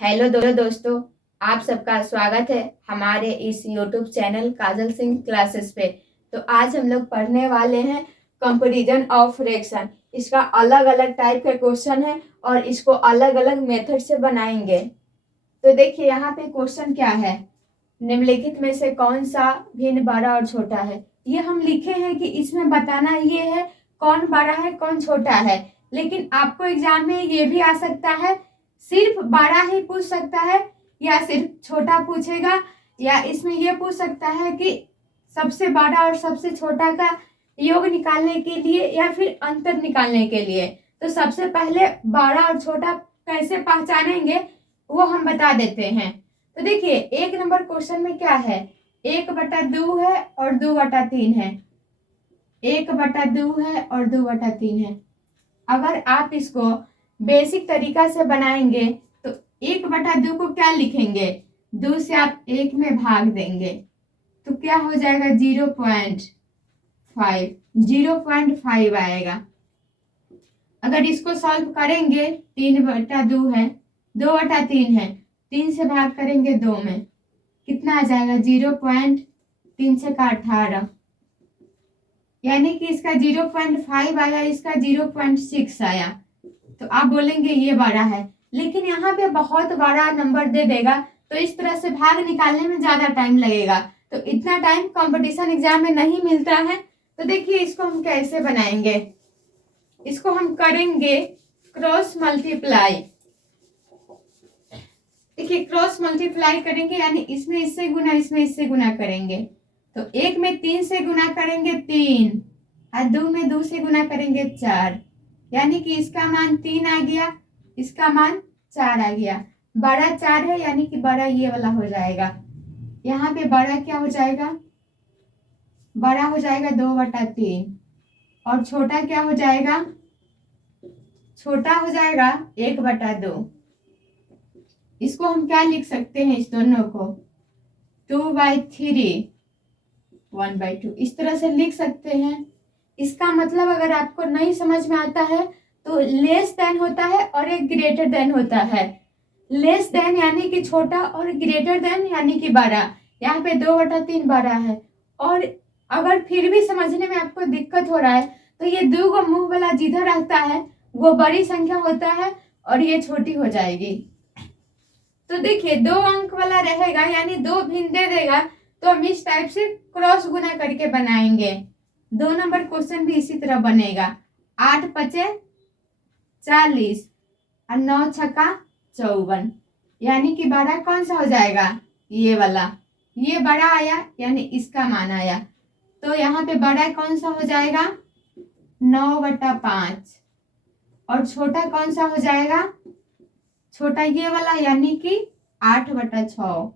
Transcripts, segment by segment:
Hello दोस्तों, आप सबका स्वागत है हमारे इस यूट्यूब चैनल काजल सिंह क्लासेस पे। तो आज हम लोग पढ़ने वाले हैं कंपैरिजन ऑफ फ्रैक्शन। इसका अलग अलग टाइप का क्वेश्चन है और इसको अलग अलग मेथड से बनाएंगे। तो देखिए यहाँ पे क्वेश्चन क्या है, निम्नलिखित में से कौन सा भिन्न बड़ा और छोटा है। ये हम लिखे हैं कि इसमें बताना ये है कौन बड़ा है कौन छोटा है, लेकिन आपको एग्जाम में ये भी आ सकता है सिर्फ बड़ा ही पूछ सकता है या सिर्फ छोटा पूछेगा, या इसमें यह पूछ सकता है कि सबसे बड़ा और सबसे छोटा का योग निकालने के लिए या फिर अंतर निकालने के लिए। तो सबसे पहले बड़ा और छोटा कैसे पहचानेंगे वो हम बता देते हैं। तो देखिए एक नंबर क्वेश्चन में क्या है, 1/2 है और 2/3 है। 1/2 है और 2/3 है। अगर आप इसको बेसिक तरीका से बनाएंगे तो 1/2 को क्या लिखेंगे, 2 से आप 1 में भाग देंगे तो क्या हो जाएगा 0.5 आएगा। अगर इसको सॉल्व करेंगे 3/2 है, 2/3 है, 3 से भाग करेंगे 2 में, कितना आ जाएगा 0.3 से का 18, यानी कि इसका 0.5 आया, इसका 0.6 आया। तो आप बोलेंगे ये बड़ा है, लेकिन यहाँ पे बहुत बड़ा नंबर दे देगा तो इस तरह से भाग निकालने में ज्यादा टाइम लगेगा, तो इतना टाइम कंपटीशन एग्जाम में नहीं मिलता है। तो देखिए इसको हम कैसे बनाएंगे, इसको हम करेंगे क्रॉस मल्टीप्लाई। देखिए क्रॉस मल्टीप्लाई करेंगे यानी इसमें इससे गुना इसमें इससे गुना करेंगे, तो 1 में 3 से गुना करेंगे 3 और 2 में 2 से गुना करेंगे 4, यानी कि इसका मान 3 आ गया, इसका मान 4 आ गया। बड़ा 4 है यानी कि बड़ा ये वाला हो जाएगा। यहाँ पे बड़ा क्या हो जाएगा, बड़ा हो जाएगा 2/3 और छोटा क्या हो जाएगा, छोटा हो जाएगा 1/2। इसको हम क्या लिख सकते हैं, इस दोनों को 2/3 1/2 इस तरह से लिख सकते हैं। इसका मतलब अगर आपको नहीं समझ में आता है तो लेस देन होता है और एक ग्रेटर देन होता है। लेस देन यानी कि छोटा और ग्रेटर देन यानी कि बड़ा। यहाँ पे 2/3 बड़ा है, और अगर फिर भी समझने में आपको दिक्कत हो रहा है तो ये 2 को मुंह वाला जिधर रहता है वो बड़ी संख्या होता है और ये छोटी हो जाएगी। तो देखिए 2 अंक वाला रहेगा यानी 2 भिन्न दे देगा, तो हम इस टाइप से क्रॉस गुना करके बनाएंगे। 2 नंबर क्वेश्चन भी इसी तरह बनेगा। 8×5 = 40 और 9×6 = 54, यानी कि बड़ा कौन सा हो जाएगा, ये वाला। ये बड़ा आया यानी इसका मान आया, तो यहाँ पे बड़ा कौन सा हो जाएगा 9/5 और छोटा कौन सा हो जाएगा, छोटा ये वाला यानी कि 8/6।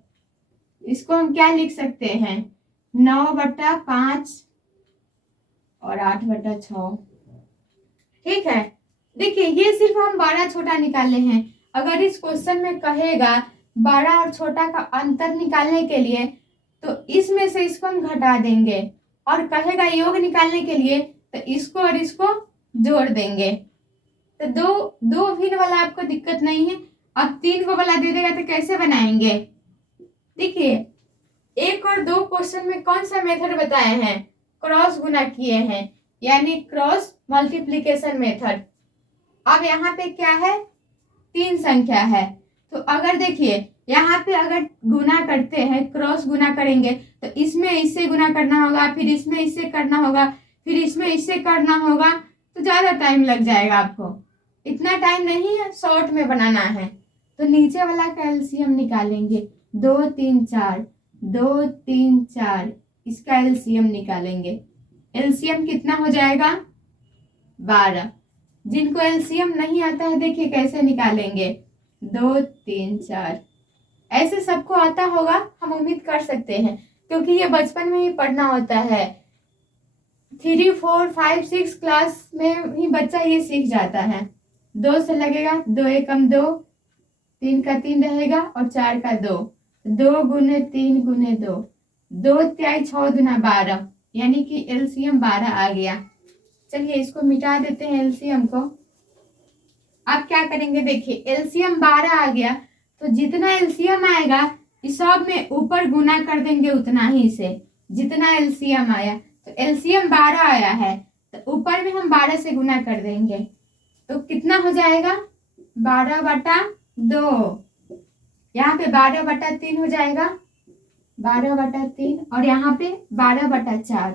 इसको हम क्या लिख सकते हैं 9/5 और 8/6। ठीक है, देखिए ये सिर्फ हम बड़ा छोटा निकाले हैं। अगर इस क्वेश्चन में कहेगा बड़ा और छोटा का अंतर निकालने के लिए तो इसमें से इसको हम घटा देंगे, और कहेगा योग निकालने के लिए तो इसको और इसको जोड़ देंगे। तो दो भिन्न वाला आपको दिक्कत नहीं है। अब 3 को वाला दे देगा तो कैसे बनाएंगे, देखिए 1 और 2 क्वेश्चन में कौन सा मेथड बताए हैं, क्रॉस गुना किए हैं यानी क्रॉस मल्टीप्लीकेशन मेथड। अब यहाँ पे क्या है 3 संख्या है, तो अगर देखिए यहाँ पे अगर गुना करते हैं क्रॉस गुना करेंगे तो इसमें इससे गुना करना होगा, फिर इसमें इससे करना होगा, फिर इसमें इससे करना होगा, तो ज्यादा टाइम लग जाएगा आपको। इतना टाइम नहीं है, शॉर्ट में बनाना है। तो नीचे वाला का एलसीएम निकालेंगे, 2 3 4 2 3 4, इसका एलसीएम निकालेंगे। एलसीएम कितना हो जाएगा 12। जिनको एलसीएम नहीं आता है देखिए कैसे निकालेंगे, 2 3 4। ऐसे सबको आता होगा, हम उम्मीद कर सकते हैं, क्योंकि ये बचपन में ही पढ़ना होता है। 3 4 5 6 क्लास में ही बच्चा ये सीख जाता है। 2 से लगेगा, 2 एकम 2, 3 का 3 रहेगा और 4 का 2, 2 × 3 × 2, 2 × 6 × 12, यानी कि एलसीएम 12 आ गया। चलिए इसको मिटा देते हैं एलसीएम को। अब क्या करेंगे, देखिए एलसीएम 12 आ गया तो जितना एलसीएम आएगा इस सब में ऊपर गुना कर देंगे उतना ही से, जितना एलसीएम आया। तो एलसीएम 12 आया है तो ऊपर में हम 12 से गुना कर देंगे, तो कितना हो जाएगा 12/2। यहाँ पे 12/3 हो जाएगा, 12/3, और यहाँ पे 12/4।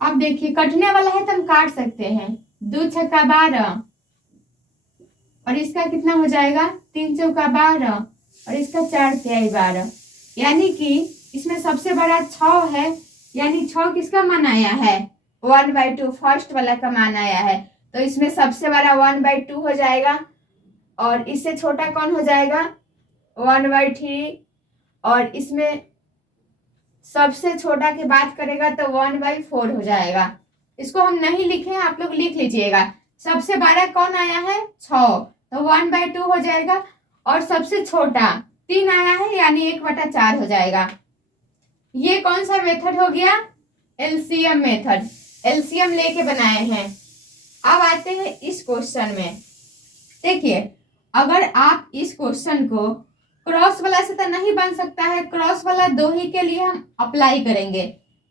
अब देखिए कटने वाला है तो हम काट सकते हैं, 2 छक्का 12, और इसका कितना हो जाएगा 3 चौका 12, और इसका 4 तिहाई 12। यानी कि इसमें सबसे बड़ा 6 है, यानी 6 किसका मान आया है 1/2, फर्स्ट वाला का मान आया है। तो इसमें सबसे बड़ा 1/2 हो जाएगा, और इससे छोटा कौन हो जाएगा 1/3, और इसमें सबसे छोटा की बात करेगा तो 1/4 हो जाएगा। इसको हम नहीं लिखे, आप लोग लिख लीजिएगा। सबसे बड़ा कौन आया है 6, तो 1/2 हो जाएगा, और सबसे छोटा 3 आया है यानी 1/4 हो जाएगा। ये कौन सा मेथड हो गया एलसीएम मेथड, एलसीएम लेके बनाए हैं। अब आते हैं इस क्वेश्चन में। देखिए अगर आप इस क्वेश्चन को क्रॉस वाला से तो नहीं बन सकता है, क्रॉस वाला 2 ही के लिए हम अप्लाई करेंगे।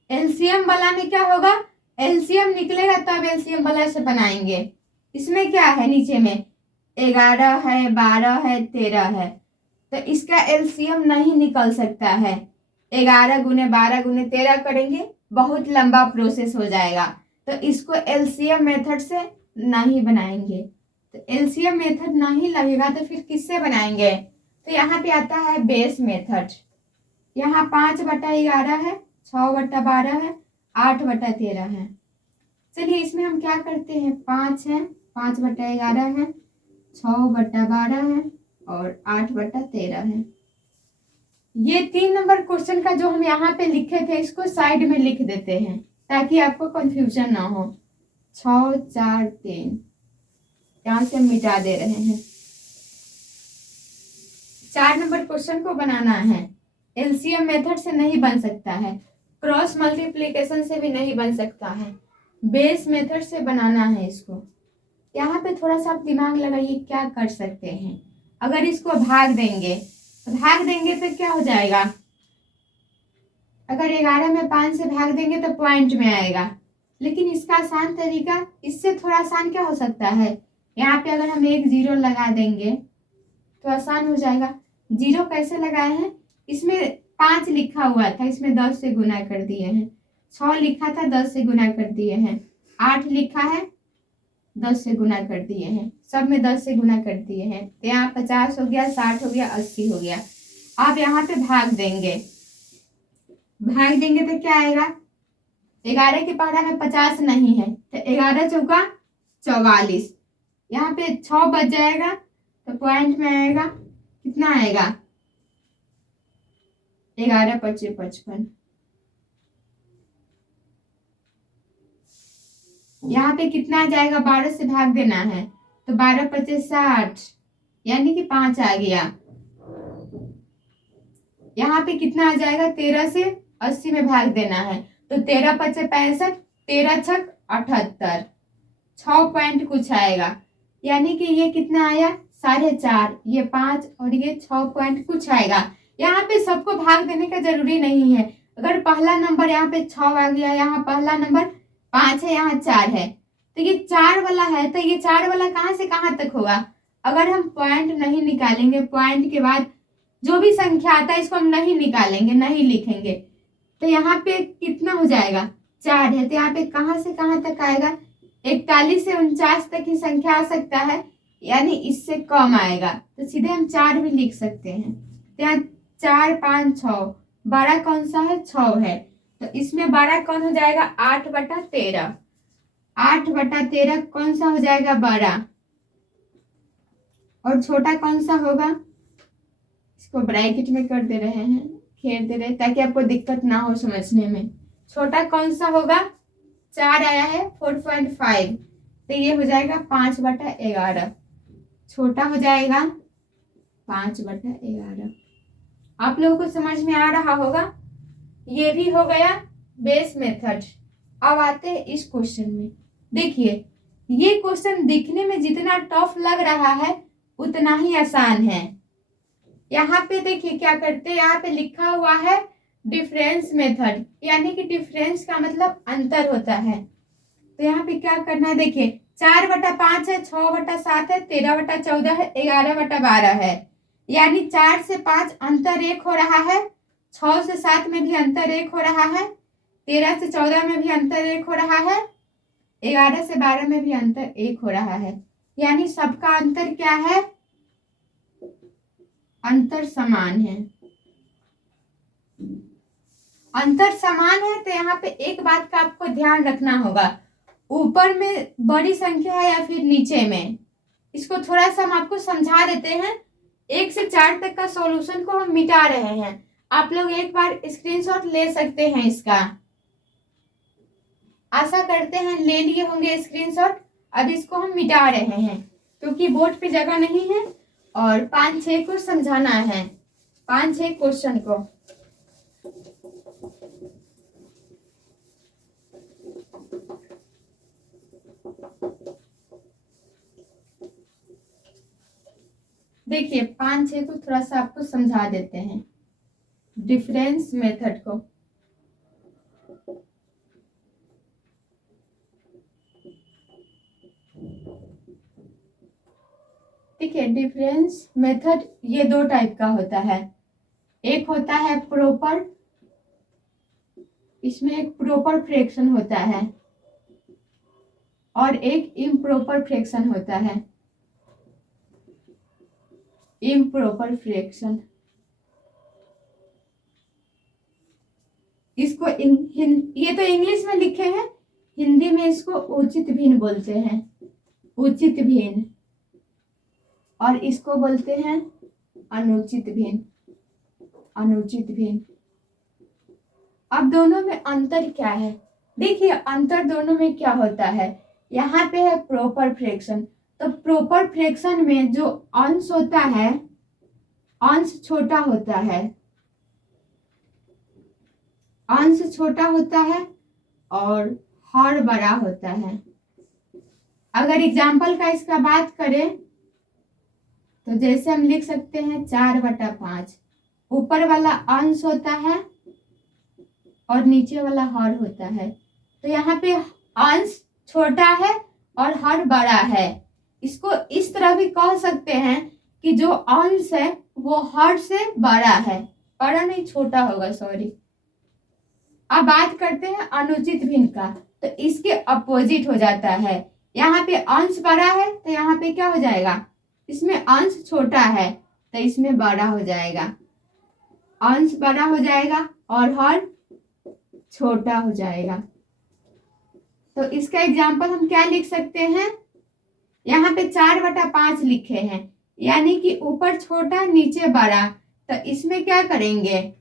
एलसीएम वाला में क्या होगा, एलसीएम निकलेगा तब एलसीएम वाला से बनाएंगे। इसमें क्या है, नीचे में 11 है, 12 है, 13 है, तो इसका एलसीएम नहीं निकल सकता है। 11 गुने 12 गुने 13 करेंगे, बहुत लंबा प्रोसेस हो जाएगा, तो इसको एलसीएम मेथड से नहीं बनाएंगे। तो एलसीएम मेथड नहीं लगेगा तो फिर किससे बनाएंगे, तो यहाँ पे आता है बेस मेथड। यहाँ 5/11 है, 6/12 है, 8/13 है। चलिए इसमें हम क्या करते हैं, 5 है, 5/11 है, 6/12 है, और 8/13 है। ये 3 नंबर क्वेश्चन का जो हम यहाँ पे लिखे थे इसको साइड में लिख देते हैं ताकि आपको कंफ्यूजन ना हो। 6 4 3 यहाँ से मिटा दे रहे हैं। 4 नंबर क्वेश्चन को बनाना है, एलसीएम मेथड से नहीं बन सकता है, क्रॉस मल्टीप्लिकेशन से भी नहीं बन सकता है, बेस मेथड से बनाना है इसको। यहाँ पे थोड़ा सा आप दिमाग लगाइए क्या कर सकते हैं। अगर इसको भाग देंगे तो क्या हो जाएगा, अगर 11 में 5 से भाग देंगे तो पॉइंट में आएगा। लेकिन इसका आसान तरीका, इससे थोड़ा आसान क्या हो सकता है, यहाँ पे अगर हम 1 0 लगा देंगे तो आसान हो जाएगा। 0 कैसे लगाए हैं, इसमें 5 लिखा हुआ था, इसमें 10 से गुना कर दिए हैं। 6 लिखा था, 10 से गुना कर दिए हैं। 8 लिखा है, 10 से गुना कर दिए हैं, सब में 10 से गुना कर दिए हैं। तो यहाँ 50 हो गया, 60 हो गया, 80 हो गया। आप यहाँ पे भाग देंगे तो क्या आएगा, 11 के पहाड़ा में 50 नहीं है तो 11 चौका 44, यहाँ पे 6 बच जाएगा तो पॉइंट में आएगा, कितना आएगा 11 5 55। यहाँ पे कितना आ जाएगा, 12 से भाग देना है तो 12 5 60, यानी कि 5 आ गया। यहाँ पे कितना आ जाएगा, 13 से 80 में भाग देना है तो 13 5 65, 13 6 78, 6 पॉइंट कुछ आएगा। यानी कि ये कितना आया 4.5, ये 5 और ये 6 पॉइंट कुछ आएगा। यहाँ पे सबको भाग देने का जरूरी नहीं है। अगर पहला नंबर यहाँ पे 6 आ गया, यहाँ पहला नंबर 5 है, यहाँ 4 है, तो ये 4 वाला है, तो ये 4 वाला कहाँ से कहाँ तक होगा। अगर हम पॉइंट नहीं निकालेंगे, पॉइंट के बाद जो भी संख्या आता है इसको हम नहीं निकालेंगे, नहीं लिखेंगे, तो यहाँ पे कितना हो जाएगा 4 है, तो यहाँ पे कहाँ से कहाँ तक आएगा, 41 से 49 तक की संख्या आ सकता है, यानी इससे कम आएगा। तो सीधे हम 4 भी लिख सकते हैं। तो यहाँ 4 5 6, बड़ा कौन सा है 6 है, तो इसमें बड़ा कौन हो जाएगा 8/13, 8/13 कौन सा हो जाएगा बड़ा, और छोटा कौन सा होगा, इसको ब्रैकेट में कर दे रहे हैं, घेर दे रहे हैं ताकि आपको दिक्कत ना हो समझने में। छोटा कौन सा होगा, 4 आया है 4.5, तो ये हो जाएगा 5/11, छोटा हो जाएगा 5/11। आप लोगों को समझ में आ रहा होगा। ये भी हो गया बेस मेथड। अब आते हैं इस क्वेश्चन में। देखिए ये क्वेश्चन दिखने में जितना टफ लग रहा है उतना ही आसान है। यहाँ पे देखिए क्या करते हैं, यहाँ पे लिखा हुआ है डिफरेंस मेथड, यानी कि डिफरेंस का मतलब अंतर होता है। तो यहाँ पे क्या करना है, देखिए 4/5 है, 6/7 है, 13/14 है, 11/12 है, यानी 4 से 5 अंतर 1 हो रहा है, 6 से 7 में भी अंतर 1 हो रहा है, 13 से 14 में भी अंतर 1 हो रहा है, 11 से 12 में भी अंतर 1 हो रहा है, यानी सबका अंतर क्या है, अंतर समान है। अंतर समान है तो यहाँ पे एक बात का आपको ध्यान रखना होगा, ऊपर में बड़ी संख्या है या फिर नीचे में। इसको थोड़ा सा हम आपको समझा देते हैं। 1 से 4 तक का सॉल्यूशन को हम मिटा रहे हैं, आप लोग एक बार स्क्रीनशॉट ले सकते हैं इसका। आशा करते हैं ले लिए होंगे स्क्रीनशॉट। अब इसको हम मिटा रहे हैं क्योंकि बोर्ड पे जगह नहीं है और 5-6 को समझाना है, 5-6 क्वेश्चन को। देखिए 5-6 को थोड़ा सा आपको समझा देते हैं डिफरेंस मेथड को। देखिए डिफरेंस मेथड ये 2 टाइप का होता है। एक होता है प्रॉपर, इसमें एक प्रॉपर फ्रैक्शन होता है और एक इम्प्रॉपर फ्रैक्शन होता है। इम्प्रॉपर फ्रैक्शन इसको ये तो इंग्लिश में लिखे हैं, हिंदी में इसको उचित भिन्न बोलते हैं, उचित भिन्न, और इसको बोलते हैं अनुचित भिन्न, अनुचित भिन्न। अब दोनों में अंतर क्या है, देखिए अंतर दोनों में क्या होता है। यहाँ पे है प्रॉपर फ्रैक्शन, तो प्रॉपर फ्रैक्शन में जो अंश होता है, अंश छोटा होता है, अंश छोटा होता है और हर बड़ा होता है। अगर एग्जाम्पल का इसका बात करें तो जैसे हम लिख सकते हैं 4/5, ऊपर वाला अंश होता है और नीचे वाला हर होता है। तो यहाँ पे अंश छोटा है और हर बड़ा है। इसको इस तरह भी कह सकते हैं कि जो अंश है वो हर से बड़ा है, बड़ा नहीं छोटा होगा, सॉरी। अब बात करते हैं अनुचित भिन्न का, तो इसके अपोजिट हो जाता है। यहाँ पे अंश बड़ा है तो यहाँ पे क्या हो जाएगा, इसमें अंश छोटा है तो इसमें बड़ा हो जाएगा, अंश बड़ा हो जाएगा और हर छोटा हो जाएगा। तो इसका एग्जाम्पल हम क्या लिख सकते हैं, यहाँ पे 4/5 लिखे हैं, यानी कि ऊपर छोटा नीचे बड़ा। तो इसमें क्या करेंगे,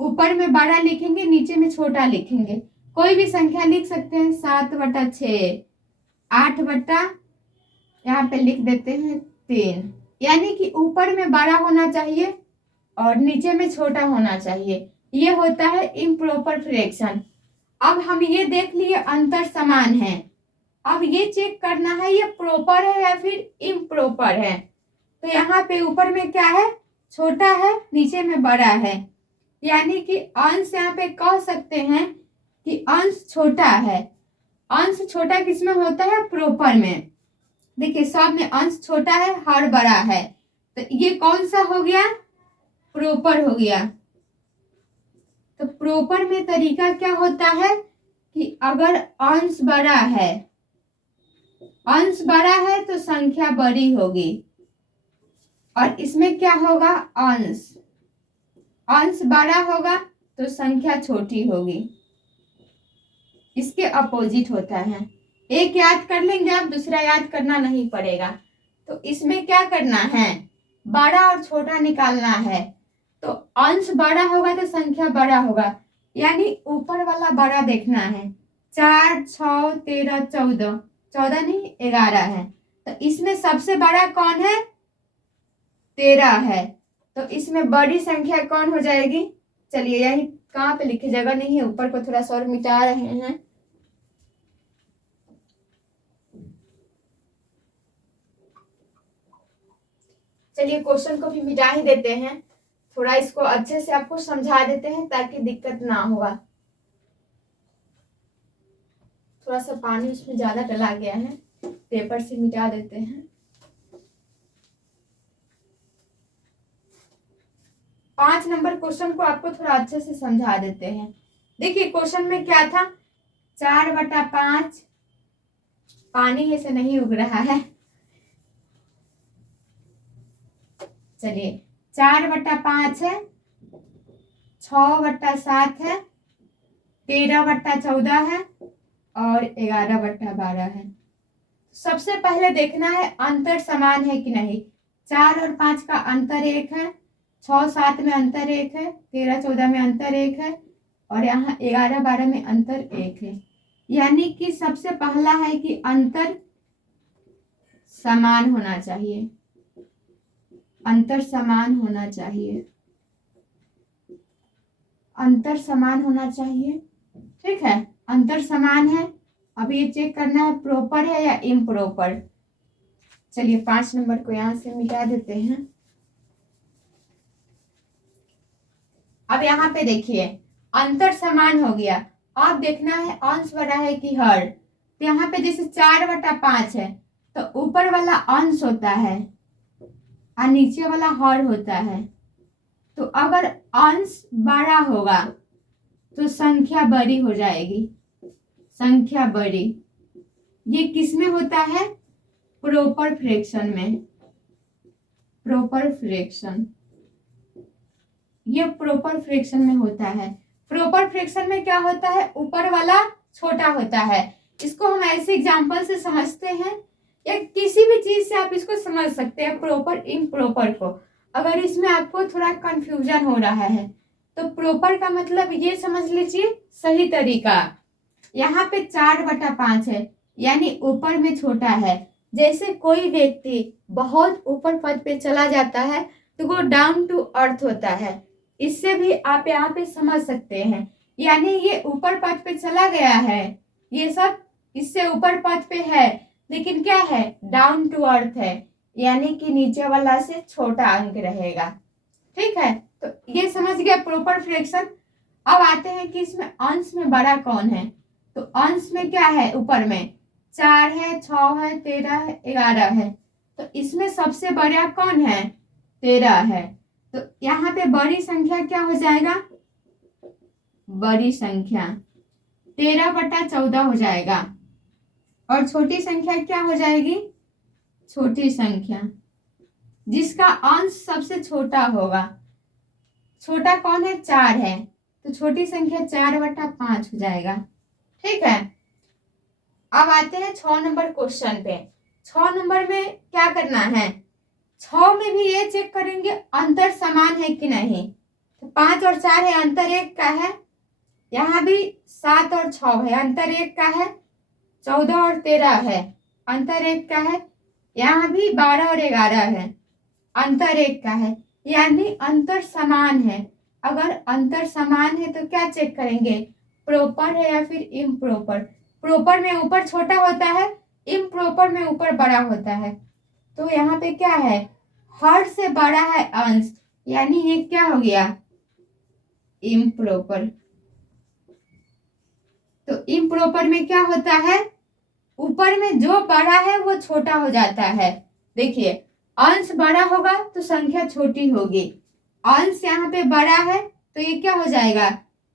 ऊपर में बड़ा लिखेंगे, नीचे में छोटा लिखेंगे। कोई भी संख्या लिख सकते हैं, 7/6, 8 यहाँ पे लिख देते हैं 3, यानी कि ऊपर में बड़ा होना चाहिए और नीचे में छोटा होना चाहिए। ये होता है इम्प्रॉपर फ्रैक्शन। अब हम ये देख लिए अंतर समान है, अब ये चेक करना है ये प्रॉपर है या फिर इम्प्रॉपर है। तो यहाँ पे ऊपर में क्या है, छोटा है, नीचे में बड़ा है, यानी कि अंश यहाँ पे कह सकते हैं कि अंश छोटा है। अंश छोटा किसमें होता है, प्रॉपर में। देखिए सब में अंश छोटा है, हर बड़ा है, तो ये कौन सा हो गया, प्रॉपर हो गया। तो प्रॉपर में तरीका क्या होता है कि अगर अंश बड़ा है, अंश बड़ा है तो संख्या बड़ी होगी, और इसमें क्या होगा, अंश, अंश बड़ा होगा तो संख्या छोटी होगी। इसके अपोजिट होता है। एक याद कर लेंगे आप, दूसरा याद करना नहीं पड़ेगा। तो इसमें क्या करना है, बड़ा और छोटा निकालना है। तो अंश बड़ा होगा तो संख्या बड़ा होगा, यानी ऊपर वाला बड़ा देखना है। 4, 6, 13, 14, 14 नहीं 11 है, तो इसमें सबसे बड़ा कौन है, 13 है। तो इसमें बड़ी संख्या कौन हो जाएगी, चलिए यही कहाँ पे लिखे, जगह नहीं है, ऊपर को थोड़ा सा और मिटा रहे हैं। चलिए क्वेश्चन को भी मिटा ही देते हैं, थोड़ा इसको अच्छे से आपको समझा देते हैं ताकि दिक्कत ना होगा। थोड़ा सा पानी उसमें ज्यादा डला गया है, पेपर से मिटा देते हैं। 5 नंबर क्वेश्चन को आपको थोड़ा अच्छे से समझा देते हैं। देखिए क्वेश्चन में क्या था, 4/5 पानी है से नहीं उग रहा है। चलिए 4/5 है, 6/7 है, 13/14 है और 11/12 है। सबसे पहले देखना है अंतर समान है कि नहीं। 4 और 5 का अंतर 1 है, 6 7 में अंतर 1 है, 13 14 में अंतर 1 है और यहाँ 11 12 में अंतर 1 है। यानी कि सबसे पहला है कि अंतर समान होना चाहिए, अंतर समान होना चाहिए, अंतर समान होना चाहिए। ठीक है, अंतर समान है। अब ये चेक करना है प्रॉपर है या इम्प्रॉपर। चलिए 5 नंबर को यहां से मिटा देते हैं। अब यहाँ पे देखिए अंतर समान हो गया। अब देखना है अंश बड़ा है कि हर। तो यहाँ पे जैसे 4/5 है तो ऊपर वाला अंश होता है और नीचे वाला हर होता है। तो अगर अंश बड़ा होगा तो संख्या बड़ी हो जाएगी, संख्या बड़ी। ये किस में होता है, प्रॉपर फ्रैक्शन में, प्रॉपर फ्रैक्शन, ये प्रॉपर फ्रैक्शन में होता है। प्रॉपर फ्रैक्शन में क्या होता है, ऊपर वाला छोटा होता है। इसको हम ऐसे एग्जांपल से समझते हैं या किसी भी चीज से आप इसको समझ सकते हैं, प्रॉपर इम्प्रॉपर को। अगर इसमें आपको थोड़ा कंफ्यूजन हो रहा है तो प्रॉपर का मतलब ये समझ लीजिए सही तरीका। यहाँ पे 4/5 है यानी ऊपर में छोटा है। जैसे कोई व्यक्ति बहुत ऊपर पद पे चला जाता है तो वो डाउन टू अर्थ होता है। इससे भी आप यहाँ पे समझ सकते हैं, यानी ये ऊपर पद पे चला गया है, ये सब इससे ऊपर पद पे है लेकिन क्या है, डाउन टू अर्थ है, यानी कि नीचे वाला से छोटा अंक रहेगा। ठीक है, तो ये समझ गया प्रॉपर फ्रैक्शन। अब आते हैं कि इसमें अंश में बड़ा कौन है। तो अंश में क्या है, ऊपर में 4 है, 6 है, 13 है, 11 है। तो इसमें सबसे बड़ा कौन है, 13 है। तो यहाँ पे बड़ी संख्या क्या हो जाएगा, बड़ी संख्या 13/14 हो जाएगा। और छोटी संख्या क्या हो जाएगी, छोटी संख्या जिसका अंश सबसे छोटा होगा। छोटा कौन है, 4 है, तो छोटी संख्या 4/5 हो जाएगा। ठीक है, अब आते हैं 6 नंबर क्वेश्चन पे। 6 नंबर में क्या करना है, 6 में भी ये चेक करेंगे अंतर समान है कि नहीं। तो 5 और 4 है, अंतर 1 का है। यहाँ भी 7 और 6 है, अंतर 1 का है। 14 और 13 है, अंतर 1 का है। यहाँ भी 12 और 11 है, अंतर 1 का है, यानी अंतर समान है। अगर अंतर समान है तो क्या चेक करेंगे, प्रॉपर है या फिर इम्प्रॉपर। प्रॉपर में ऊपर छोटा होता है, इम्प्रॉपर में ऊपर बड़ा होता है। तो यहाँ पे क्या है, हर से बड़ा है अंश, यानी ये क्या हो गया, इम्प्रॉपर। तो इम्प्रॉपर में क्या होता है, ऊपर में जो बड़ा है वो छोटा हो जाता है। देखिए अंश बड़ा होगा तो संख्या छोटी होगी। अंश यहाँ पे बड़ा है तो ये क्या हो जाएगा,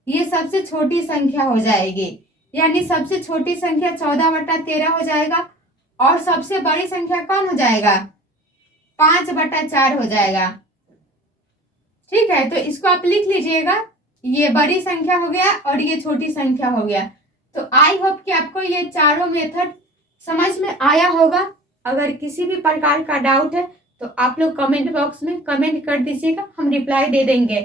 ये सबसे छोटी संख्या हो जाएगी, यानी सबसे छोटी संख्या 14/13 हो जाएगा। और सबसे बड़ी संख्या कौन हो जाएगा, 5/4 हो जाएगा। ठीक है, तो इसको आप लिख लीजिएगा, ये बड़ी संख्या हो गया और ये छोटी संख्या हो गया। तो आई होप कि आपको ये चारों मेथड समझ में आया होगा। अगर किसी भी प्रकार का डाउट है तो आप लोग कमेंट बॉक्स में कमेंट कर दीजिएगा, हम रिप्लाई दे देंगे।